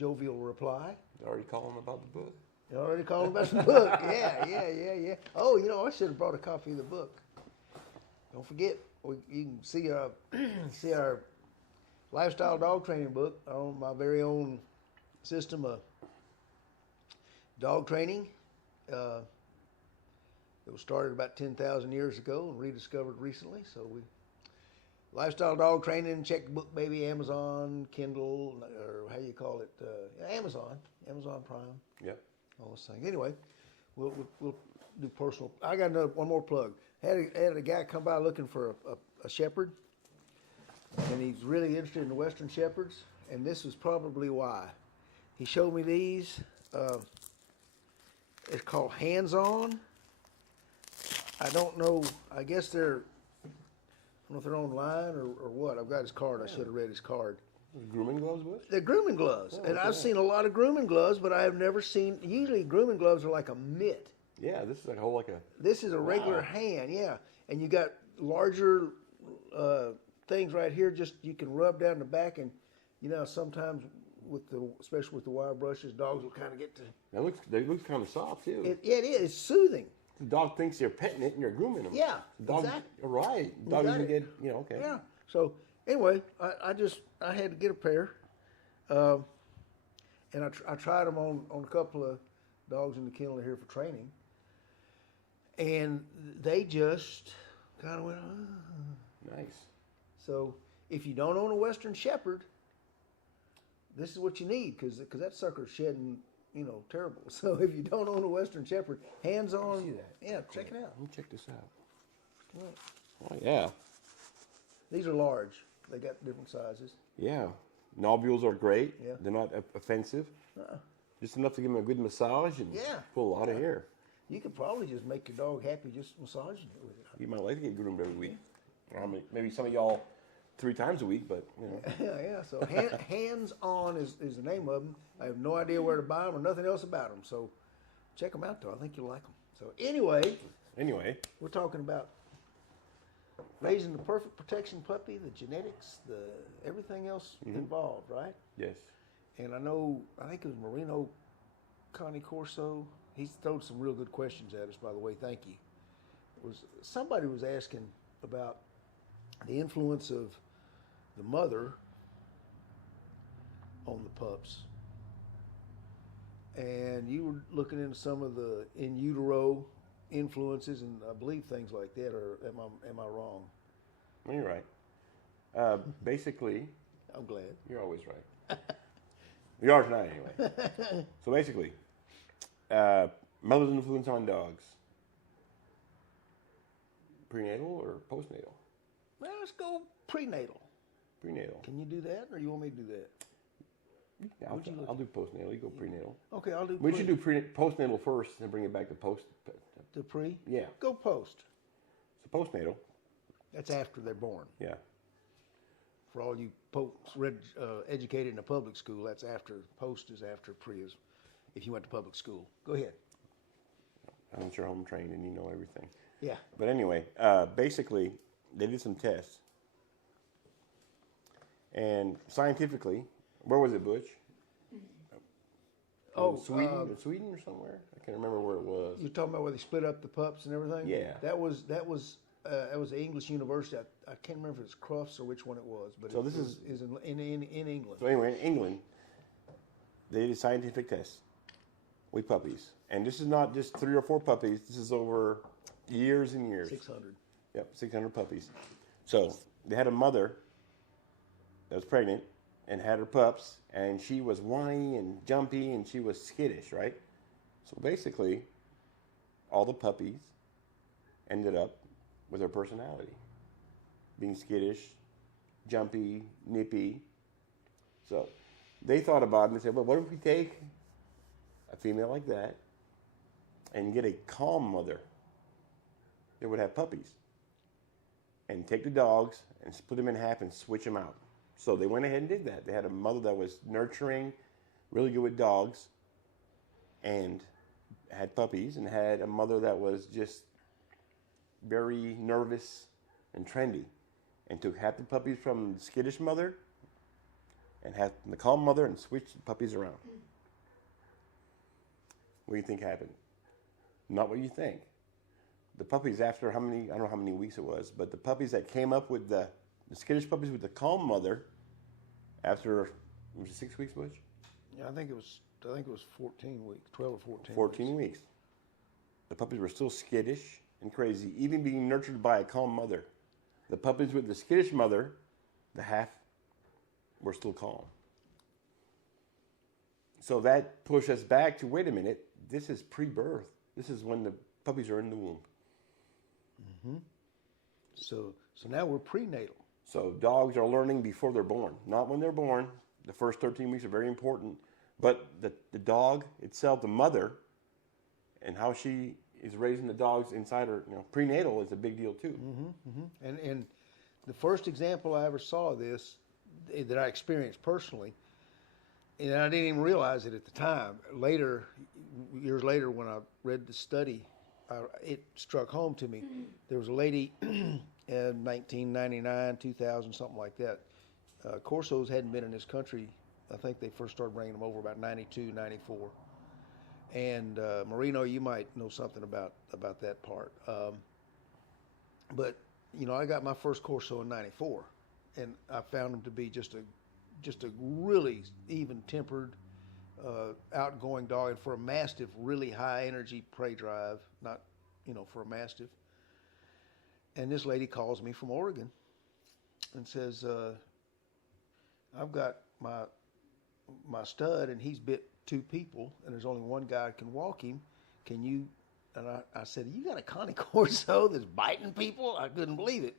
jovial reply. Already calling about the book. You already called about the book. Yeah. Oh, I should have brought a copy of the book. Don't forget, you can see our lifestyle dog training book on my very own system of dog training. It was started about 10,000 years ago and rediscovered recently. So lifestyle dog training, check the book, baby, Amazon, Kindle, or how you call it, Amazon Prime. Yep. All those things. Anyway, we'll do personal. I got one more plug. Had a guy come by looking for a shepherd, and he's really interested in the Western Shepherds, and this was probably why. He showed me these. It's called Hands On. I don't know. I guess I don't know if they're online or what. I've got his card. I should have read his card. Grooming gloves with? They're grooming gloves. Oh, and I've seen a lot of grooming gloves, but I have never seen, usually grooming gloves are like a mitt. Yeah, this is This is a regular hand, yeah. And you got larger things right here, just you can rub down the back, and sometimes especially with the wire brushes, dogs will kind of get to. They look kind of soft too. It is. It's soothing. The dog thinks you're petting it and you're grooming them. Yeah, the dog, exactly. Right. The dog doesn't get, okay. Yeah. So anyway, I had to get a pair, and I tried them on a couple of dogs in the kennel here for training, and they just kind of went. Nice. So if you don't own a Western Shepherd, this is what you need because that sucker's shedding, terrible. So if you don't own a Western Shepherd, Hands On. See that? Yeah, check it out. Let me check this out. Right. Oh yeah. These are large. They got different sizes. Yeah. Nobules are great. Yeah. They're not offensive. Just enough to give them a good massage and pull a lot of hair. You could probably just make your dog happy just massaging it with it. You might like to get groomed every week. Maybe some of y'all 3 times a week, but Yeah. So Hands On is the name of them. I have no idea where to buy them or nothing else about them. So check them out, though. I think you'll like them. So anyway, we're talking about raising the perfect protection puppy, the genetics, everything else involved, right? Yes. And I think it was Marino Connie Corso. He's thrown some real good questions at us, by the way. Thank you. Somebody was asking about the influence of the mother on the pups. And you were looking into some of the in utero influences, and I believe things like that. Or am I wrong? Well, you're right. Basically, I'm glad. You're always right. You are tonight, anyway. So basically, mother's influence on dogs. Prenatal or postnatal? Well, let's go prenatal. Prenatal. Can you do that, or you want me to do that? Yeah, I'll do postnatal. You go prenatal. Okay, I'll do. We should do postnatal first, and bring it back to post. To pre? Yeah. Go post. So postnatal. That's after they're born. Yeah. For all you educated in a public school, that's after. Post is after pre is if you went to public school. Go ahead. I'm sure home trained and you know everything. Yeah. But anyway, basically, they did some tests. And scientifically, where was it, Butch? Sweden or somewhere? I can't remember where it was. You're talking about where they split up the pups and everything? Yeah. That was the English university. I can't remember if it's Crufts or which one it was, but so this is in England. So anyway, in England, they did a scientific test with puppies, and this is not just 3 or 4 puppies. This is over years and years. 600. Yep, 600 puppies. So they had a mother that was pregnant and had her pups, and she was whiny and jumpy, and she was skittish, right? So basically, all the puppies ended up with her personality. Being skittish, jumpy, nippy. So they thought about it and they said, well, what if we take a female like that and get a calm mother that would have puppies and take the dogs and split them in half and switch them out. So they went ahead and did that. They had a mother that was nurturing, really good with dogs, and had puppies, and had a mother that was just very nervous and trendy, and took half the puppies from the skittish mother and had the calm mother and switched the puppies around. What do you think happened? Not what you think. The puppies, after how many, I don't know how many weeks it was, but the puppies that came up with the skittish puppies with the calm mother, after, was it 6 weeks, Butch? Yeah, I think it was 14 weeks, 12 or 14 14 weeks. The puppies were still skittish and crazy, even being nurtured by a calm mother. The puppies with the skittish mother, the half, were still calm. So that pushed us back to, wait a minute, this is pre-birth. This is when the puppies are in the womb. Mm-hmm. So now we're prenatal. So dogs are learning before they're born, not when they're born. The first 13 weeks are very important. But the dog itself, the mother, and how she is raising the dogs inside her, prenatal is a big deal too. Mm-hmm, mm-hmm. And the first example I ever saw of this, that I experienced personally, and I didn't even realize it at the time. Later, years later, when I read the study, it struck home to me. There was a lady in 1999, 2000, something like that. Corsos hadn't been in this country. I think they first started bringing them over about 92, 94. And Marino, you might know something about that part. But I got my first Corso in '94, and I found him to be just a really even-tempered, outgoing dog, and for a Mastiff, really high-energy prey drive. Not, for a Mastiff. And this lady calls me from Oregon and says, "I've got my stud, and he's bit 2 people, and there's only one guy that can walk him. Can you?" And I said, "You got a Connie Corso that's biting people?" I couldn't believe it.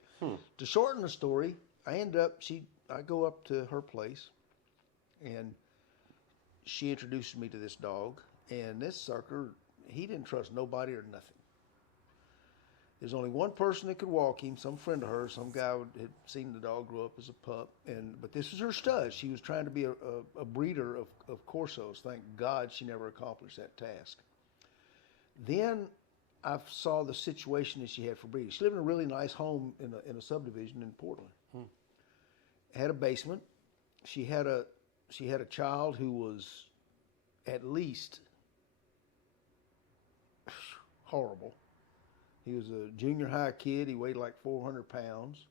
To shorten the story, I go up to her place, and she introduces me to this dog. And this sucker, he didn't trust nobody or nothing. There's only one person that could walk him, some friend of hers, some guy had seen the dog grow up as a pup. But this was her stud. She was trying to be a breeder of Corsos. Thank God she never accomplished that task. Then I saw the situation that she had for breeding. She lived in a really nice home in a subdivision in Portland. Had a basement. She had a child who was at least horrible. He was a junior high kid. He weighed like 400 pounds.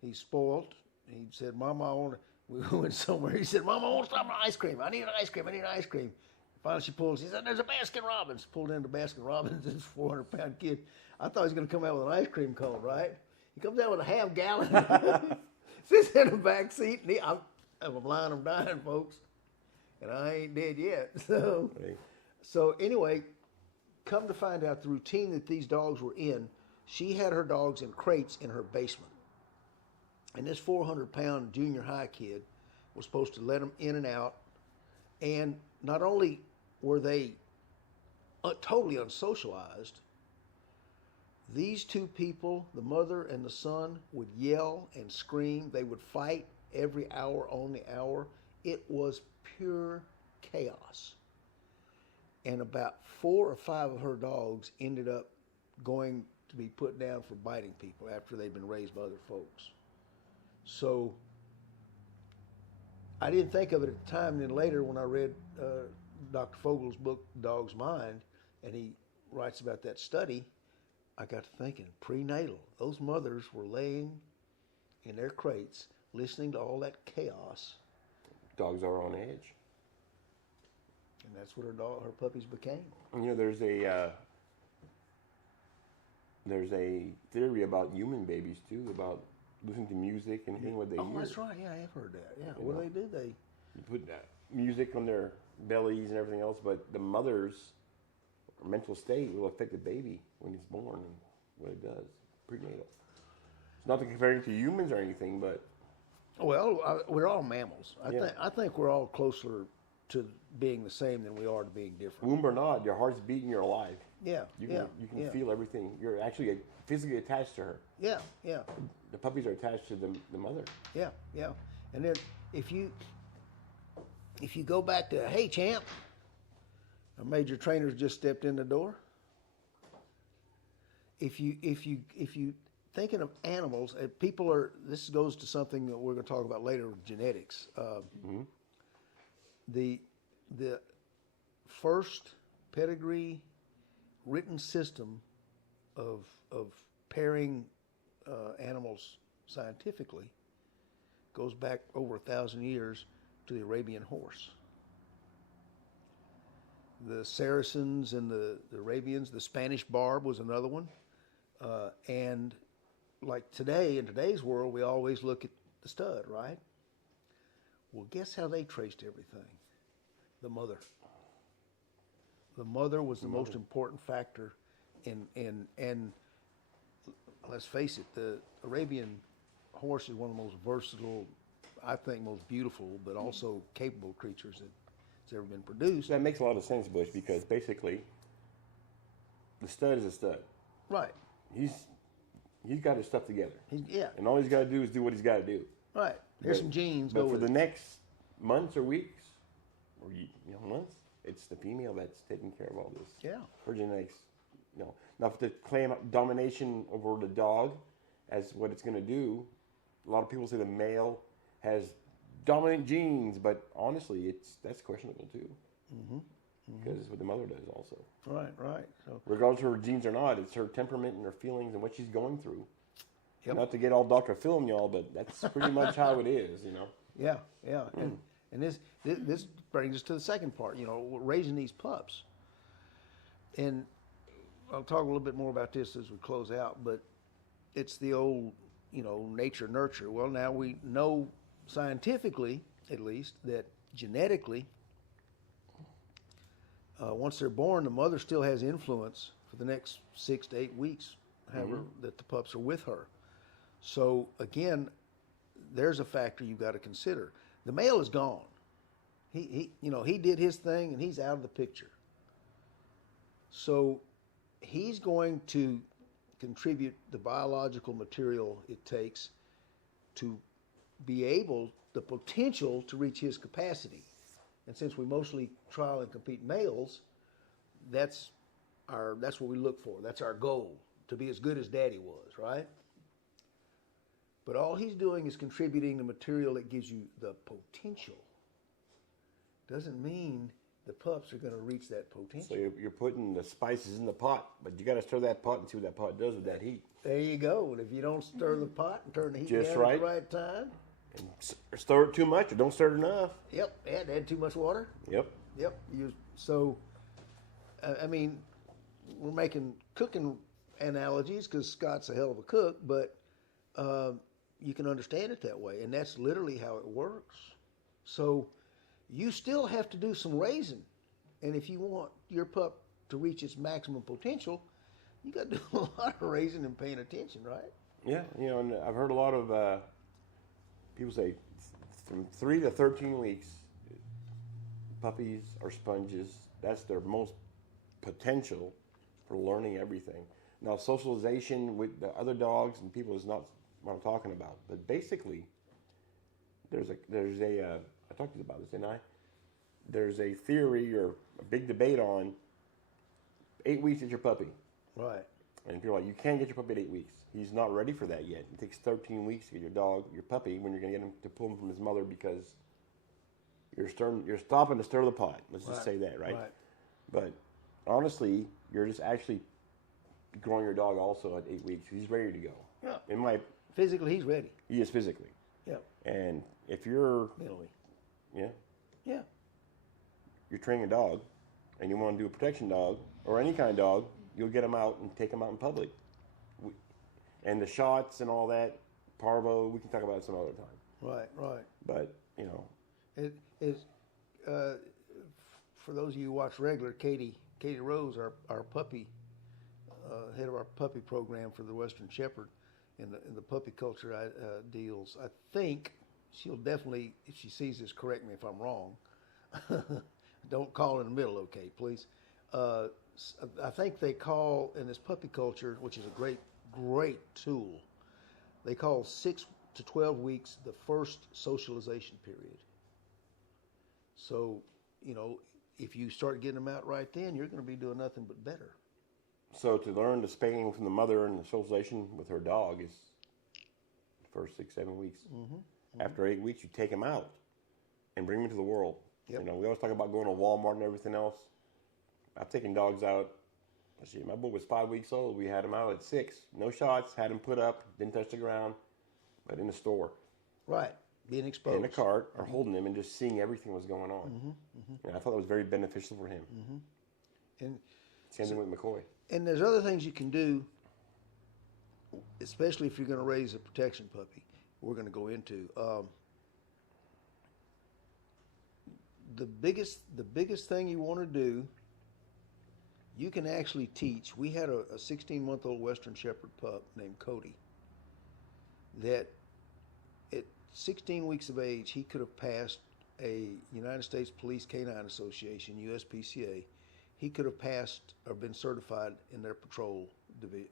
He's spoiled. He said, "Mama, I want to," we went somewhere. He said, "Mama, I want to stop an ice cream. I need an ice cream. I need an ice cream." Finally, she said, "There's a Baskin Robbins." Pulled into Baskin Robbins, this 400-pound kid. I thought he was going to come out with an ice cream cone, right? He comes out with a half-gallon. Sits in the back seat, and I'm lying, I'm dying, folks. And I ain't dead yet. So anyway, come to find out the routine that these dogs were in, she had her dogs in crates in her basement. And this 400-pound junior high kid was supposed to let them in and out. And not only were they totally unsocialized, these 2 people, the mother and the son, would yell and scream. They would fight every hour on the hour. It was pure chaos. And about 4 or 5 of her dogs ended up going to be put down for biting people after they'd been raised by other folks. So I didn't think of it at the time. And then later when I read Dr. Fogel's book, Dog's Mind, and he writes about that study, I got to thinking, prenatal. Those mothers were laying in their crates, listening to all that chaos. Dogs are on edge. And that's what her puppies became. There's a theory about human babies too, about listening to music and hearing what they hear. Oh, that's right. Yeah, I have heard that. Yeah. What do they do? They put music on their bellies and everything else, but the mother's mental state will affect the baby when it's born and what it does prenatal. It's not to compare it to humans or anything, but we're all mammals. I think we're all closer to being the same than we are to being different. Womb or not, your heart's beating, you're alive. Yeah, you can feel everything. You're actually physically attached to her. Yeah. The puppies are attached to the mother. Yeah. And then if you go back to, "Hey, champ," a major trainer's just stepped in the door. If you thinking of animals, people are. This goes to something that we're going to talk about later, genetics. The first pedigree written system of pairing animals scientifically goes back over 1,000 years to the Arabian horse. The Saracens and the Arabians, the Spanish barb was another one. And like today, in today's world, we always look at the stud, right? Well, guess how they traced everything? The mother. The mother was the most important factor and let's face it, the Arabian horse is one of the most versatile, I think most beautiful, but also capable creatures that's ever been produced. That makes a lot of sense, Bush, because basically the stud is a stud. Right. He's got his stuff together. Yeah. And all he's got to do is do what he's got to do. Right. There's some genes. But for the next months or weeks, or months, it's the female that's taking care of all this. Yeah. Her genetics. Now to claim domination over the dog as what it's going to do, a lot of people say the male has dominant genes, but honestly, that's questionable too. Because it's what the mother does also. Right. So regardless of her genes or not, it's her temperament and her feelings and what she's going through. Yep. Not to get all Dr. Phil, y'all, but that's pretty much how it is, Yeah. And this brings us to the second part, raising these pups. And I'll talk a little bit more about this as we close out, but it's the old, nature nurture. Well, now we know scientifically, at least, that genetically, once they're born, the mother still has influence for the next 6 to 8 weeks, however, that the pups are with her. So again, there's a factor you've got to consider. The male is gone. He did his thing and he's out of the picture. So he's going to contribute the biological material it takes to be able, the potential to reach his capacity. And since we mostly trial and compete males, that's what we look for. That's our goal, to be as good as Daddy was, right? But all he's doing is contributing the material that gives you the potential. Doesn't mean the pups are going to reach that potential. So you're putting the spices in the pot, but you got to stir that pot and see what that pot does with that heat. There you go. And if you don't stir the pot and turn the heat Just down right. at the right time. And stir it too much or don't stir it enough. Yep. Add too much water. Yep. We're making cooking analogies because Scott's a hell of a cook, but you can understand it that way. And that's literally how it works. So you still have to do some raising. And if you want your pup to reach its maximum potential, you got to do a lot of raising and paying attention, right? Yeah, and I've heard a lot of people say from 3 to 13 weeks, puppies are sponges. That's their most potential for learning everything. Now, socialization with the other dogs and people is not what I'm talking about. But basically, there's a I talked to you about this, didn't I? There's a theory or a big debate on 8 weeks is your puppy. Right. And people are like, you can't get your puppy at 8 weeks. He's not ready for that yet. It takes 13 weeks to get your puppy, when you're going to get him to pull him from his mother because you're stopping to stir the pot. Let's just say that, right? But honestly, you're just actually growing your dog also at 8 weeks. He's ready to go. Yeah. Physically, he's ready. He is physically. Yeah. And if you're mentally, yeah, you're training a dog, and you want to do a protection dog or any kind of dog, you'll get them out and take them out in public. And the shots and all that, parvo, we can talk about it some other time. Right. But it is for those of you who watch regular. Katie Rose, our puppy head of our puppy program for the Western Shepherd in the puppy culture deals. I think she'll definitely, if she sees this, correct me if I'm wrong. Don't call in the middle, okay, please. I think they call in this puppy culture, which is a great tool, they call 6 to 12 weeks the first socialization period. So, if you start getting them out right then, you're going to be doing nothing but better. So to learn the spaying from the mother and the socialization with her dog is the first 6, 7 weeks. After 8 weeks, you take him out and bring him into the world. Yep. You know, we always talk about going to Walmart and everything else. I've taken dogs out. Let's see, my boy was 5 weeks old. We had him out at 6. No shots, had him put up, didn't touch the ground, but in the store. Right. Being exposed. In the cart or holding him and just seeing everything was going on. And I thought it was very beneficial for him. And same thing with McCoy. And there's other things you can do, especially if you're going to raise a protection puppy. We're going to go into the biggest thing you want to do. You can actually teach. We had a 16-month-old Western Shepherd pup named Cody that at 16 weeks of age, he could have passed a United States Police Canine Association, USPCA. He could have passed or been certified in their patrol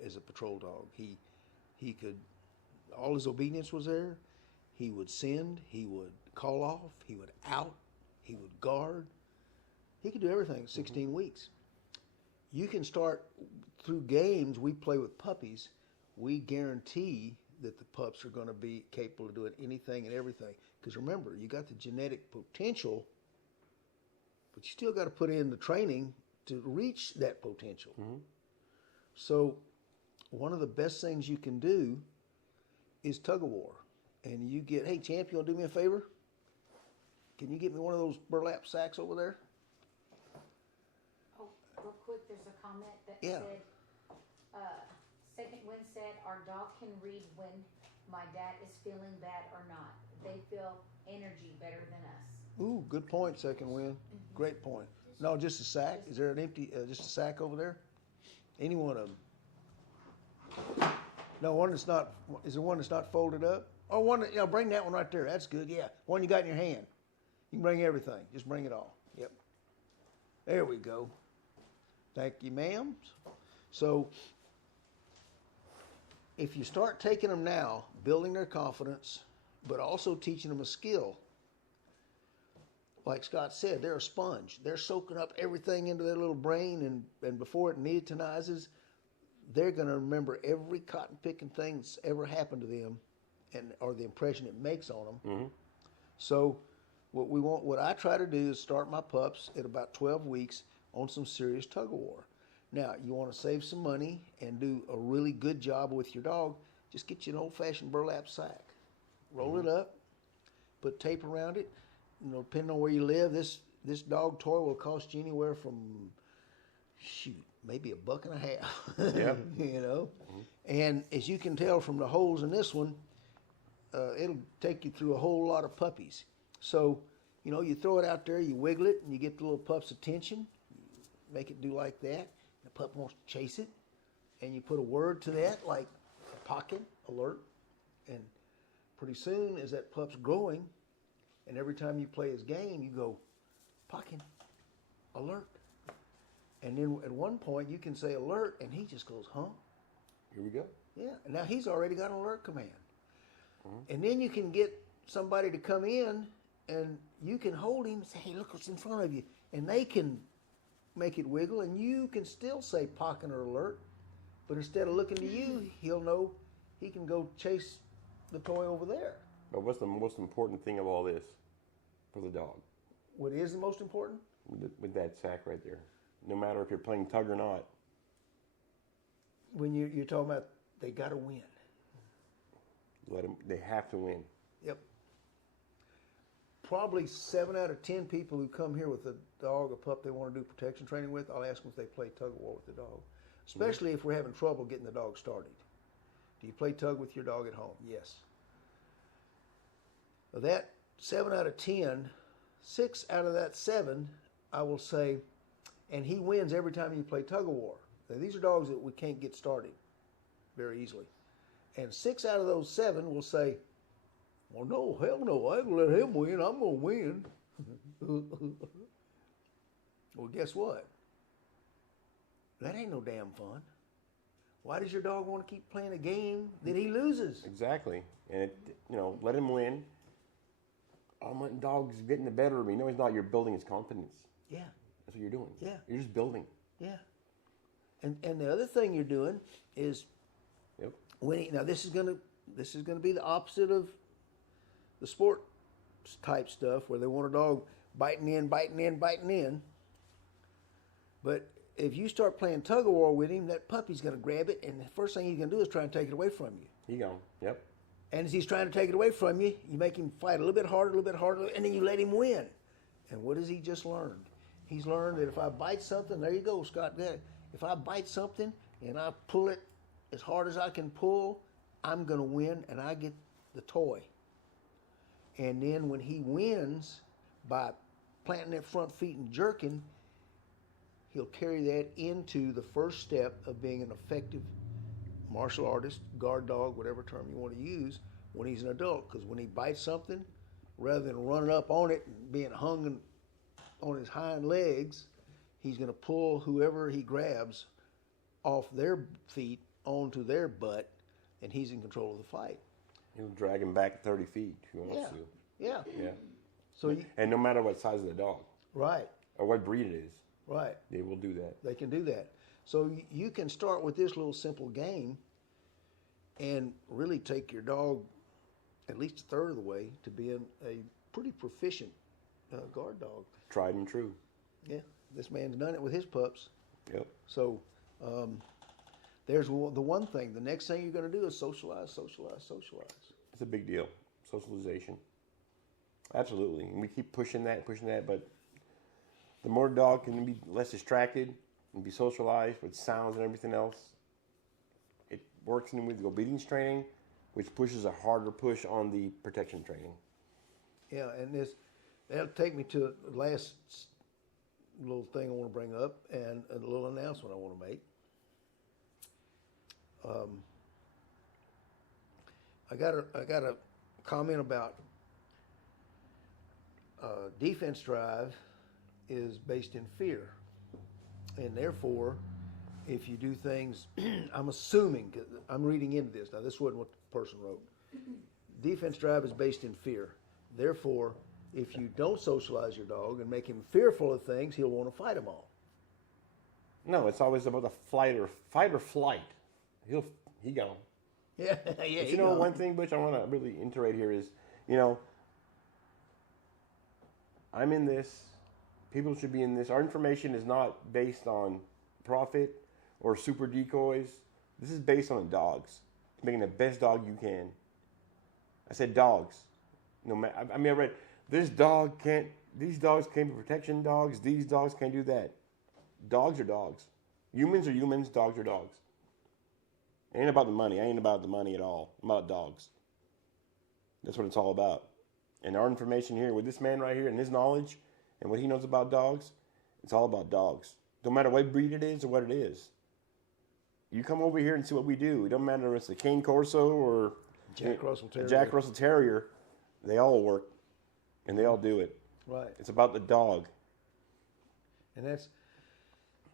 as a patrol dog. He could, all his obedience was there. He would send, he would call off, he would out, he would guard. He could do everything at 16 weeks. You can start through games we play with puppies. We guarantee that the pups are going to be capable of doing anything and everything. Because remember, you got the genetic potential, but you still got to put in the training to reach that potential. So one of the best things you can do is Tug of War. And you get, hey, champ, you want to do me a favor? Can you get me one of those burlap sacks over there? Oh, real quick, there's a comment that Yeah. said, Second Wind said, our dog can read when my dad is feeling bad or not. They feel energy better than us. Ooh, good point, Second Wind. Great point. No, just a sack. Is there an empty, just a sack over there? Any one of them? No, one that's not, is there one that's not folded up? Or one that, bring that one right there. That's good, yeah. One you got in your hand. You can bring everything. Just bring it all. Yep. There we go. Thank you, ma'am. So, if you start taking them now, building their confidence, but also teaching them a skill, like Scott said, they're a sponge. They're soaking up everything into their little brain, and before it neotenizes, they're going to remember every cotton picking thing that's ever happened to them, or the impression it makes on them. So, what I try to do is start my pups at about 12 weeks on some serious tug of war. Now, you want to save some money and do a really good job with your dog, just get you an old-fashioned burlap sack. Roll it up, put tape around it. You know, depending on where you live, this dog toy will cost you anywhere from, maybe $1.50. Yeah. You know? And as you can tell from the holes in this one, it'll take you through a whole lot of puppies. So, you throw it out there, you wiggle it, and you get the little pup's attention. Make it do like that. The pup wants to chase it, and you put a word to that, like pocket, alert, and pretty soon, as that pup's growing, and every time you play his game, you go, pocket, alert. And then at one point, you can say alert, and he just goes, huh? Here we go. Yeah, and now he's already got an alert command. And then you can get somebody to come in, and you can hold him and say, hey, look what's in front of you. And they can make it wiggle, and you can still say pocket or alert. But instead of looking to you, he'll know he can go chase the toy over there. But what's the most important thing of all this for the dog? What is the most important? With that sack right there. No matter if you're playing tug or not. When you're talking about they got to win. They have to win. Yep. Probably 7 out of 10 people who come here with a dog, a pup they want to do protection training with, I'll ask them if they play tug of war with the dog. Especially if we're having trouble getting the dog started. Do you play tug with your dog at home? Yes. That 7 out of 10, 6 out of that 7, I will say, and he wins every time you play tug of war. Now, these are dogs that we can't get started very easily. And 6 out of those 7 will say, well, no, hell no, I ain't gonna let him win. I'm gonna win. Well, guess what? That ain't no damn fun. Why does your dog want to keep playing a game that he loses? Exactly. And, let him win. Oh, my dog's getting the better of me. No, he's not. You're building his confidence. Yeah. That's what you're doing. Yeah. You're just building. Yeah. And the other thing you're doing is Yep. now this is gonna be the opposite of the sport type stuff where they want a dog biting in. But if you start playing tug of war with him, that puppy's gonna grab it, and the first thing he's gonna do is try and take it away from you. He gone. Yep. And as he's trying to take it away from you, you make him fight a little bit harder, and then you let him win. And what has he just learned? He's learned that if I bite something, there you go, Scott. If I bite something and I pull it as hard as I can pull, I'm going to win, and I get the toy. And then when he wins by planting that front feet and jerking, he'll carry that into the first step of being an effective martial artist, guard dog, whatever term you want to use, when he's an adult. Because when he bites something, rather than running up on it and being hung on his hind legs, he's going to pull whoever he grabs off their feet onto their butt, and he's in control of the fight. He'll drag him back 30 feet if he wants to. Yeah. Yeah. So and no matter what size of the dog. Right. Or what breed it is. Right. They will do that. They can do that. So you can start with this little simple game and really take your dog at least a third of the way to being a pretty proficient guard dog. Tried and true. Yeah. This man's done it with his pups. Yep. So there's the one thing. The next thing you're going to do is socialize. It's a big deal. Socialization. Absolutely. And we keep pushing that, but the more the dog can be less distracted and be socialized with sounds and everything else, it works in with the obedience training, which pushes a harder push on the protection training. Yeah, and that'll take me to the last little thing I want to bring up and a little announcement I want to make. I got a comment about defense drive is based in fear, and therefore, if you do things, I'm assuming, 'cause I'm reading into this now. This wasn't what the person wrote. Defense drive is based in fear. Therefore, if you don't socialize your dog and make him fearful of things, he'll want to fight them all. No, it's always about the fight or flight. He gone. Yeah, But you know, one thing, Butch, I want to really iterate here is, I'm in this. People should be in this. Our information is not based on profit or super decoys. This is based on dogs. Making the best dog you can. I said dogs. I read these dogs can't be protection dogs. These dogs can't do that. Dogs are dogs. Humans are humans. Dogs are dogs. It ain't about the money. I ain't about the money at all. I'm about dogs. That's what it's all about. And our information here with this man right here and his knowledge and what he knows about dogs, it's all about dogs. No matter what breed it is or what it is. You come over here and see what we do. It don't matter if it's a Cane Corso or Jack Russell Terrier. Jack Russell Terrier. They all work and they all do it. Right. It's about the dog. And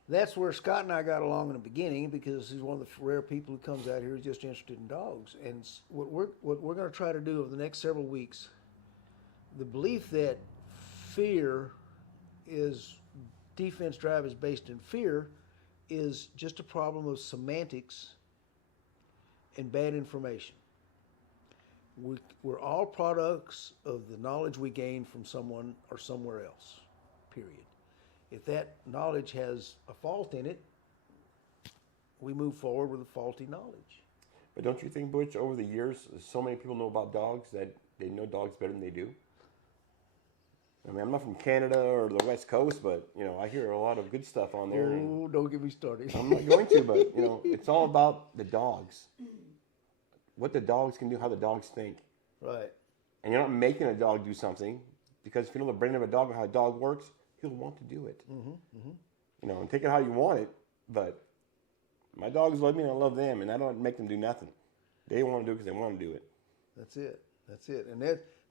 that's where Scott and I got along in the beginning, because he's one of the rare people who comes out here who's just interested in dogs. And what we're going to try to do over the next several weeks, the belief that defense drive is based in fear, is just a problem of semantics and bad information. We're all products of the knowledge we gain from someone or somewhere else, period. If that knowledge has a fault in it, we move forward with a faulty knowledge. But don't you think, Butch, over the years, so many people know about dogs that they know dogs better than they do? I mean, I'm not from Canada or the West Coast, but, I hear a lot of good stuff on there. Oh, don't get me started. I'm not going to, but, it's all about the dogs. What the dogs can do, how the dogs think. Right. And you're not making a dog do something, because if you know the brain of a dog and how a dog works, he'll want to do it. And take it how you want it, but my dogs love me and I love them, and I don't make them do nothing. They want to do it because they want to do it. That's it. And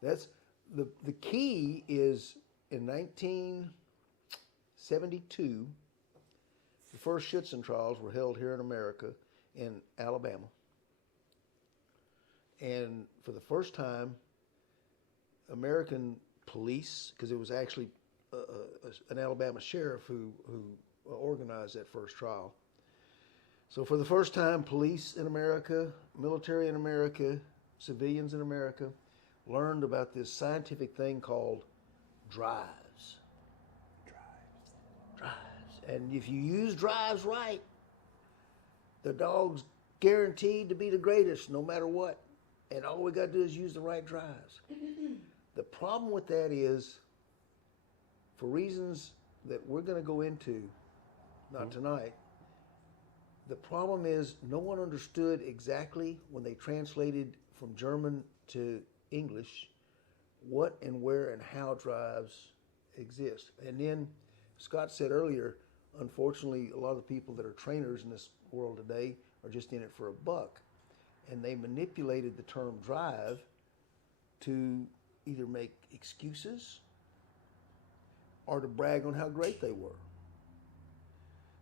that's the key is in 1972, the first Schutzhund trials were held here in America in Alabama. And for the first time, American police, because it was actually an Alabama sheriff who organized that first trial, So for the first time, police in America, military in America, civilians in America learned about this scientific thing called drives. Drives. And if you use drives right, the dog's guaranteed to be the greatest no matter what. And all we got to do is use the right drives. The problem with that is, for reasons that we're going to go into, not tonight, the problem is no one understood exactly when they translated from German to English what and where and how drives exist. And then Scott said earlier, unfortunately, a lot of the people that are trainers in this world today are just in it for a buck. And they manipulated the term drive to either make excuses or to brag on how great they were.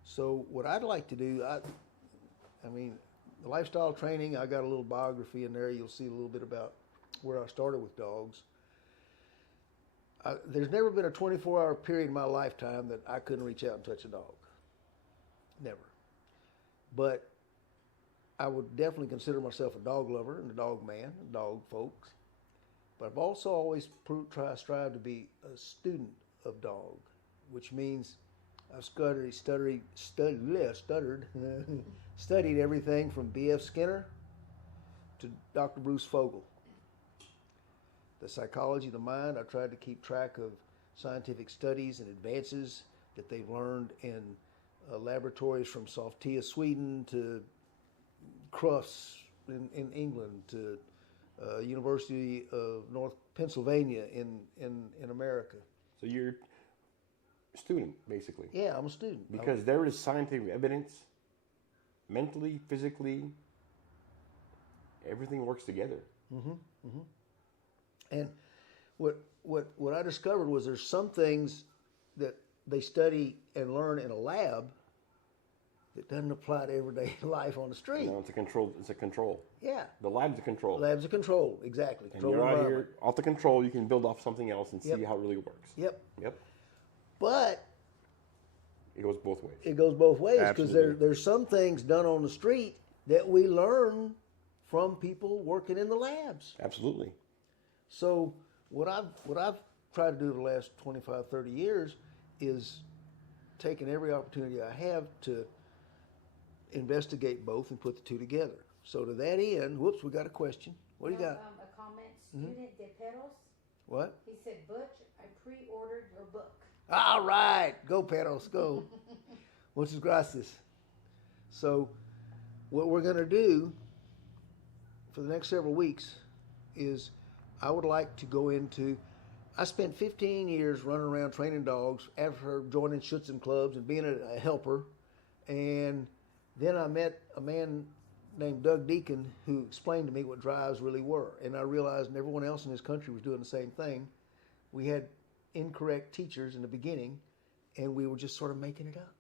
So what I'd like to do, I mean, the lifestyle training, I got a little biography in there. You'll see a little bit about where I started with dogs. There's never been a 24-hour period in my lifetime that I couldn't reach out and touch a dog. Never. But I would definitely consider myself a dog lover and a dog man, a dog folks. But I've also always strive to be a student of dog, which means I've studied everything from B.F. Skinner to Dr. Bruce Fogel. The psychology of the mind, I tried to keep track of scientific studies and advances that they've learned in laboratories from Softia, Sweden, to Crufts in England, to University of North Pennsylvania in America. So you're a student, basically. Yeah, I'm a student. Because there is scientific evidence, mentally, physically, everything works together. Mm-hmm, mm-hmm. And what I discovered was there's some things that they study and learn in a lab that doesn't apply to everyday life on the street. No, it's a control. It's a control. Yeah. The lab's a control. Lab's a control, exactly. And you're out here off the control. You can build off something else and see how it really works. Yep. Yep. But it goes both ways. It goes both ways because there's some things done on the street that we learn from people working in the labs. Absolutely. So what I've tried to do the last 25, 30 years is taking every opportunity I have to investigate both and put the two together. So to that end, whoops, we got a question. What do you got? A comment, Student de Peros. What? He said, Butch, I pre-ordered your book. All right. Go, Peros, go. Muchas gracias. So what we're going to do for the next several weeks is I would like to go into, I spent 15 years running around training dogs after joining Schutzen clubs and being a helper. And then I met a man named Doug Deacon who explained to me what drives really were. And I realized everyone else in this country was doing the same thing. We had incorrect teachers in the beginning, and we were just sort of making it up.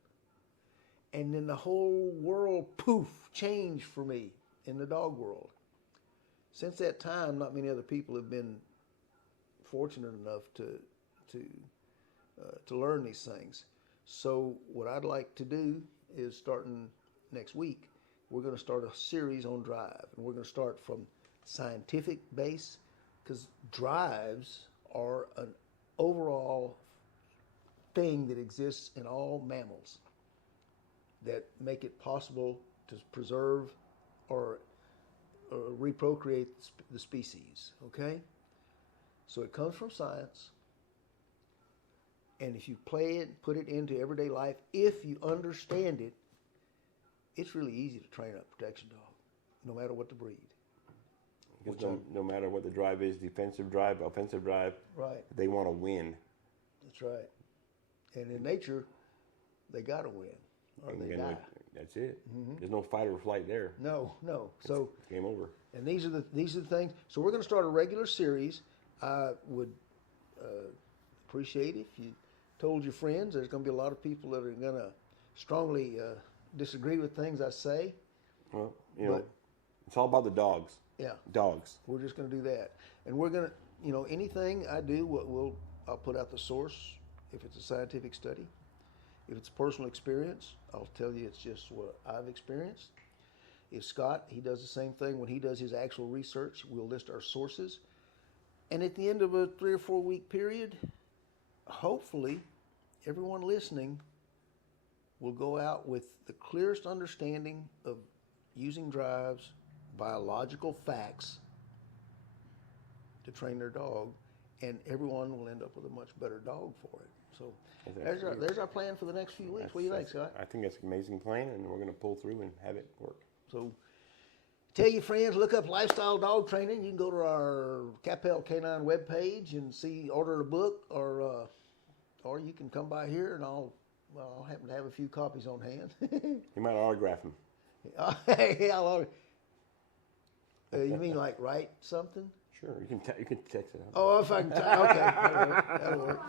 And then the whole world, poof, changed for me in the dog world. Since that time, not many other people have been fortunate enough to learn these things. So what I'd like to do is, starting next week, we're going to start a series on drive, and we're going to start from scientific base, because drives are an overall thing that exists in all mammals that make it possible to preserve or reprocreate the species, okay? So it comes from science, and if you play it, put it into everyday life, if you understand it, it's really easy to train a protection dog, no matter what the breed. Because no matter what the drive is, defensive drive, offensive drive, right? They want to win. That's right. And in nature, they got to win, or they die. That's it. Mm-hmm. There's no fight or flight there. No. So it's game over. And these are the things. So we're going to start a regular series. I would appreciate if you told your friends. There's going to be a lot of people that are going to strongly disagree with things I say. Well, it's all about the dogs. Yeah. Dogs. We're just going to do that. And we're going to, anything I do, I'll put out the source if it's a scientific study. If it's personal experience, I'll tell you it's just what I've experienced. If Scott, he does the same thing when he does his actual research, we'll list our sources. And at the end of a 3 or 4 week period, hopefully everyone listening will go out with the clearest understanding of using drives, biological facts to train their dog, and everyone will end up with a much better dog for it. So there's our plan for the next few weeks. What do you think, Scott? I think that's an amazing plan, and we're going to pull through and have it work. So tell your friends, look up Lifestyle Dog Training. You can go to our Capel Canine webpage and order a book, or you can come by here, and I'll happen to have a few copies on hand. You might autograph them. Hey, you mean like write something? Sure, you can text it out. Oh, if I can, okay, that'll work.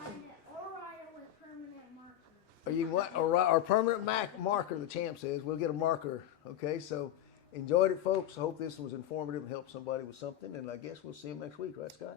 Or write it with permanent marker. Or you what? Or permanent marker, the champ says. We'll get a marker. Okay, so enjoyed it, folks. I hope this was informative and helped somebody with something. And I guess we'll see them next week, right, Scott?